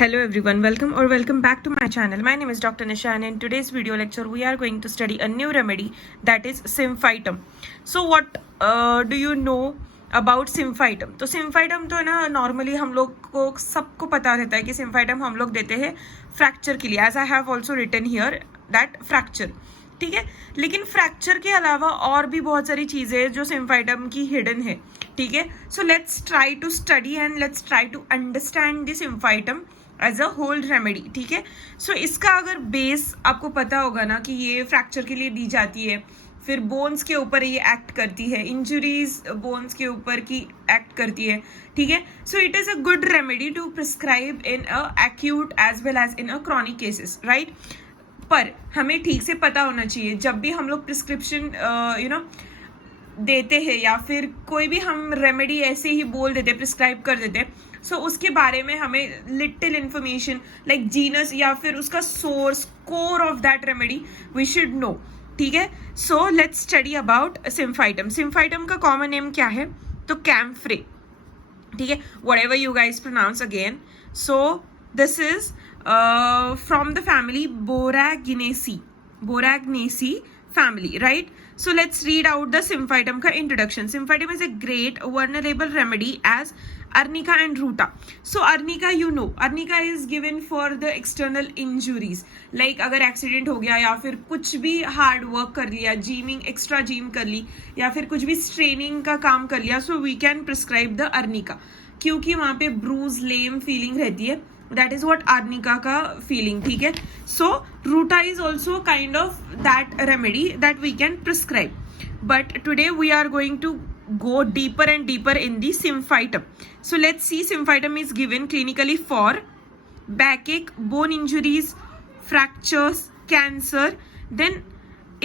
Hello everyone, welcome back to my channel. My name is Dr. Nisha and in today's video lecture we are going to study a new remedy that is Symphytum. So what do you know about Symphytum? तो Symphytum तो ना normally हम लोग को सबको पता रहता है कि Symphytum हम लोग देते हैं फ्रैक्चर के लिए, as I have also written here that fracture. ठीक है, लेकिन फ्रैक्चर के अलावा और भी बहुत सारी चीज़ें जो सिम्फाइटम की हिडन है. ठीक है, so let's try to study and let's try to understand this Symphytum as a whole remedy. ठीक है, सो इसका अगर बेस आपको पता होगा ना कि ये फ्रैक्चर के लिए दी जाती है, फिर बोन्स के ऊपर ये एक्ट करती है, इंजुरीज बोन्स के ऊपर की एक्ट करती है. ठीक है, so it is a good remedy to prescribe in a acute as well as in a chronic cases, right. पर हमें ठीक से पता होना चाहिए जब भी हम लोग प्रिस्क्रिप्शन देते हैं या फिर कोई भी हम रेमेडी ऐसे ही बोल देते, प्रिस्क्राइब कर देते, सो उसके बारे में हमें लिटिल इन्फॉर्मेशन लाइक जीनस या फिर उसका source, core of that remedy we should know. ठीक है, so let's study about Symphytum. Symphytum का कॉमन नेम क्या है? तो कैम्फ्रे. ठीक है, whatever you guys pronounce again. So this is from the family Boraginaceae family, right? So let's read out the Symphytum ka introduction. Symphytum is a great vulnerable remedy as arnica and ruta. So arnica, you know, arnica is given for the external injuries, like अगर एक्सीडेंट हो गया या फिर कुछ भी hard work कर लिया, gymming, extra gym कर ली या फिर कुछ भी स्ट्रेनिंग का काम कर लिया, so we can prescribe the Arnica, क्योंकि वहाँ पे ब्रूज, लेम फीलिंग रहती है. That is what arnica का feeling. ठीक है, so ruta is also kind of that remedy that we can prescribe, but today we are going to go deeper and deeper in the Symphytum. So let's see, Symphytum is given clinically for backache, bone injuries, fractures, cancer. Then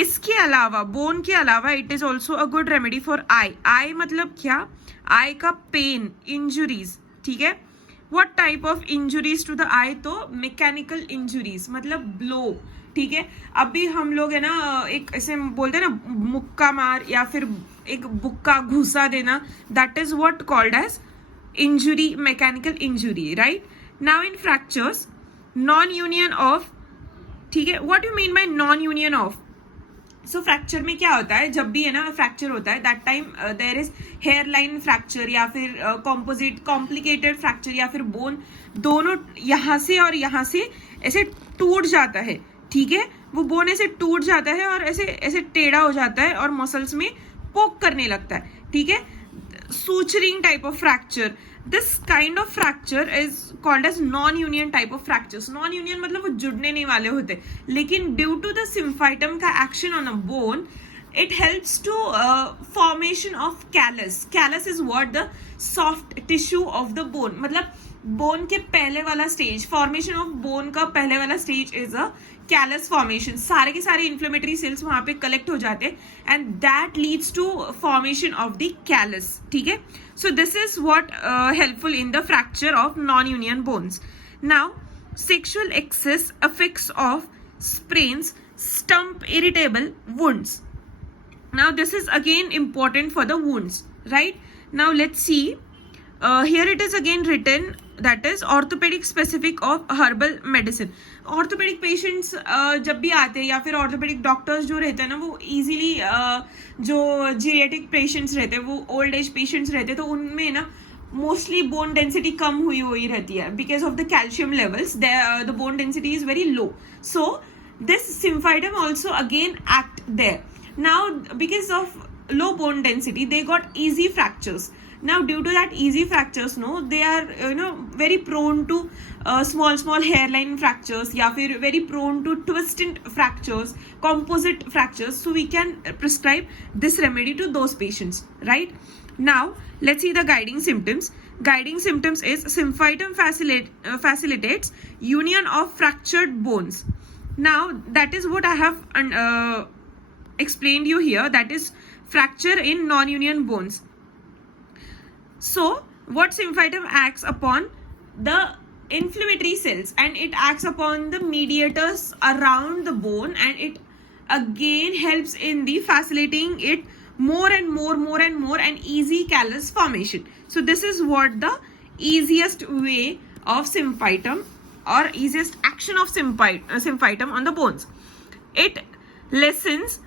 इसके अलावा, bone के अलावा, it is also a good remedy for eye. Eye मतलब क्या? आई का pen, injuries. ठीक है, What type of injuries to the eye? तो मैकेनिकल इंजुरीज मतलब ब्लो. ठीक है, अभी हम लोग है ना एक ऐसे बोलते हैं ना, मुक्का मार या फिर एक बुक्का घुसा देना, that is what called as injury, mechanical injury, right. Now in fractures, non union of. ठीक है, what you mean by non union of? So fracture में क्या होता है, जब भी है ना फ्रैक्चर होता है, that time there is hairline fracture या फिर कॉम्पोजिट कॉम्प्लिकेटेड फ्रैक्चर या फिर बोन दोनों यहाँ से और यहाँ से ऐसे टूट जाता है. ठीक है, वो बोन ऐसे टूट जाता है और ऐसे ऐसे टेढ़ा हो जाता है और मसल्स में पोक करने लगता है. ठीक है, suturing type of fracture. This kind of fracture is called as non-union type of fractures. Non-union मतलब वो जुड़ने नहीं वाले होते, लेकिन due to the symphytum का action on a bone, it helps to formation of callus. Callus is what? The soft tissue of the bone. मतलब बोन के पहले वाला स्टेज, फॉर्मेशन ऑफ बोन का पहले वाला stage is a callus formation. सारे के सारे इन्फ्लेमेटरी सेल्स वहां पे कलेक्ट हो जाते हैं and that leads to formation of the callus. ठीक है, so this is what helpful in the fracture of non union bones. Now sexual excess effects of sprains, stump irritable wounds. Now this is again important for the wounds, right? Now let's see, here it is again written, that is orthopedic specific of herbal medicine. Orthopaedic patients जब भी आते हैं या फिर orthopaedic doctors जो रहते हैं ना, वो इजीली जो जीरियाट्रिक पेशेंट्स रहते हैं, वो ओल्ड एज पेशेंट्स रहते हैं, तो उनमें ना मोस्टली बोन डेंसिटी कम हुई रहती है because of the calcium levels. The bone density is very low, so this Symphytum also again act there. Now because of low bone density, they got easy fractures. Now due to that easy fractures, no, they are very prone to small hairline fractures या फिर very prone to twisted fractures, composite fractures. So we can prescribe this remedy to those patients, right? Now let's see the guiding symptoms. Guiding symptoms is Symphytum facilitates union of fractured bones. Now that is what I have explained you here, that is fracture in non-union bones. So what Symphytum acts upon? The inflammatory cells, and it acts upon the mediators around the bone, and it again helps in the facilitating it more and more and easy callus formation. So this is what the easiest way of Symphytum or easiest action of symphytum on the bones. It lessens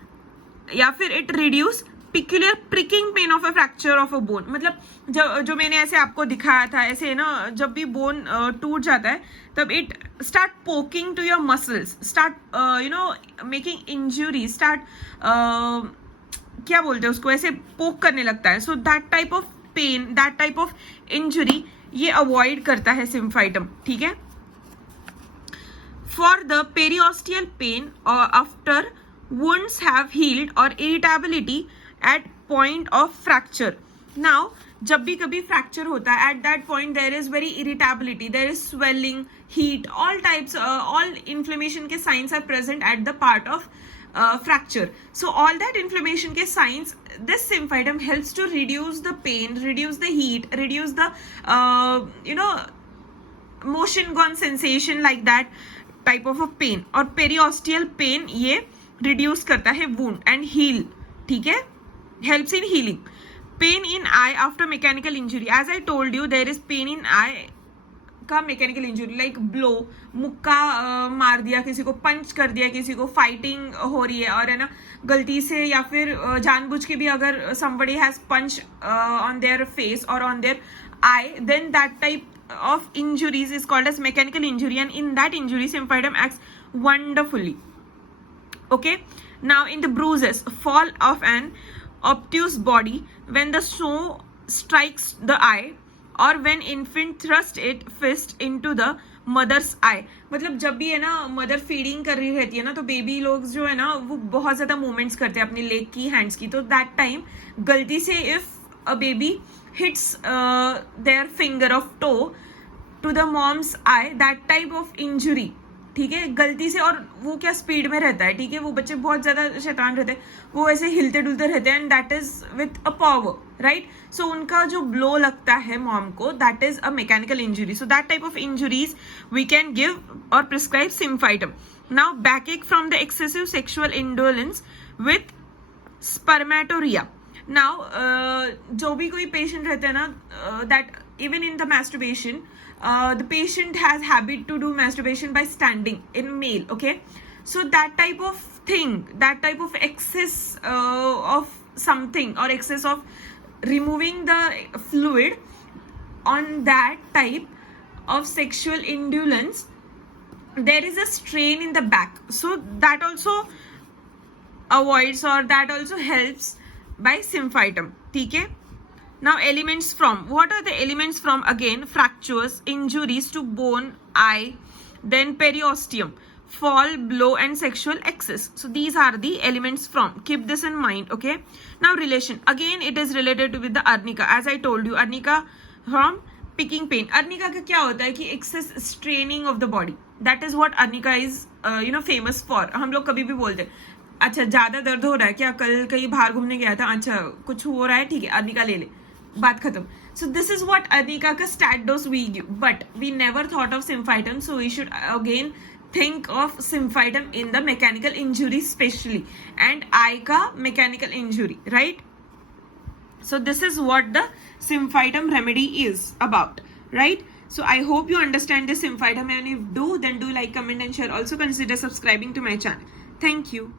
या फिर it reduce peculiar pricking pain of a fracture of a bone. मतलब जो मैंने ऐसे आपको दिखाया था, ऐसे ना जब भी बोन टूट जाता है तब it start poking to your muscles, start making injury, start क्या बोलते हैं उसको, ऐसे पोक करने लगता है. So that type of pain, that type of injury ये अवॉइड करता है सिम्फाइटम. ठीक है. For the periosteal pain after wounds have healed और irritability at point of fracture. Now जब भी कभी फ्रैक्चर होता है, at that point there is very irritability, there is swelling, heat, all types, all inflammation के signs are present at the part of fracture. So all that inflammation ke signs, this symphytum helps to reduce the pain, reduce the heat, reduce the motion gone sensation, like that type of a pain. और periosteal pain ये reduce करता है wound and heal. ठीक है, helps in healing. Pain in eye after mechanical injury. As I told you, there is pain in eye का mechanical injury, like blow, मुक्का मार दिया किसी को, पंच कर दिया किसी को, फाइटिंग हो रही है और है ना गलती से या फिर जानबूझ के भी अगर somebody has punch on their face or on their eye, then that type of injuries is called as mechanical injury, and in that injury symphytum acts wonderfully. Okay. Now in the bruises, fall of an obtuse body when the snow strikes the eye, और when infant thrust it fist into the mother's eye. मतलब जब भी है ना mother feeding कर रही रहती है ना, तो बेबी लोग जो है ना वो बहुत ज़्यादा मूवमेंट्स करते हैं अपनी लेग की, हैंड्स की. तो दैट टाइम गलती से if a baby hits their finger of toe to the mom's eye, that type of injury. ठीक है, गलती से, और वो क्या स्पीड में रहता है. ठीक है, वो बच्चे बहुत ज़्यादा शैतान रहते हैं, वो ऐसे हिलते डुलते रहते हैं, and that is with a power, right. So उनका जो ब्लो लगता है मॉम को, that is a mechanical injury. So that type of injuries we can give और prescribe symphytum. Now backache from the excessive sexual indolence with spermatorrhoea. Now जो भी कोई patient रहते हैं ना, that even in the masturbation, the patient has habit to do masturbation by standing in male. Okay, so that type of thing, that type of excess of something or excess of removing the fluid on that type of sexual indolence, there is a strain in the back. So that also avoids or that also helps by symphytum. ठीक है. Now elements from, what are the elements from? Again, fractures, injuries to bone, eye, then periosteum, fall, blow and sexual excess. So these are the elements from. Keep this in mind. Okay. Now relation, again it is related with the arnica. As I told you, arnica from picking pain. arnica का क्या होता है कि excess straining of the body. That is what arnica is famous for. हम लोग कभी भी बोलते हैं अच्छा ज़्यादा दर्द हो रहा है क्या, कल कहीं बाहर घूमने गया था, अच्छा कुछ हो रहा है, ठीक है arnica ले ले, बात खत्म. So this is what arnica का stat dose we give, but we never thought of symphytum, so we should again think of symphytum in the mechanical injury especially, and eye का mechanical injury, right? So this is what the symphytum remedy is about, right? So I hope you understand the symphytum, and if do, then do like, comment and share. Also consider subscribing to my channel. Thank you.